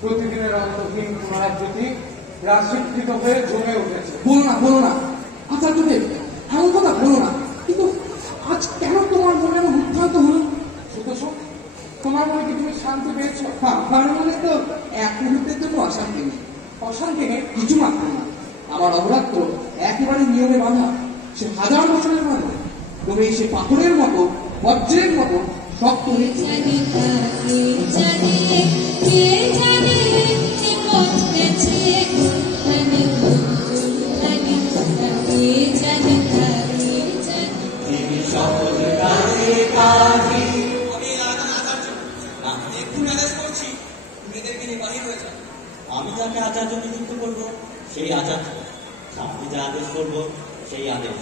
প্রতিদিনের অন্তহীন পুনরাবৃত্তি রাশিকৃত হয়ে জমে উঠেছে। বলো না আচার্যদেব, এমন কথা বলো না। কিন্তু আজ কেন তোমার মনে এমন উদ্ভ্রান্ত হলো? সুতোষ, তোমার মনে কি তুমি শান্তি পেয়েছো? আমার মনে তো এক মুহূর্তের জন্য অশান্তি নেই। অশান্তি নেই? কিছু মাত্র না। আমার অপরাধ একেবারে নিয়মে বাঁধা। সে হাজার বছরের বাঁধা। তবে সে পাথরের মতো, বজ্রের মতো শক্ত। আমি যাকে আচার্য নিযুক্ত করবো সেই আচার্য, আমি যা আদেশ করবো সেই আদেশ।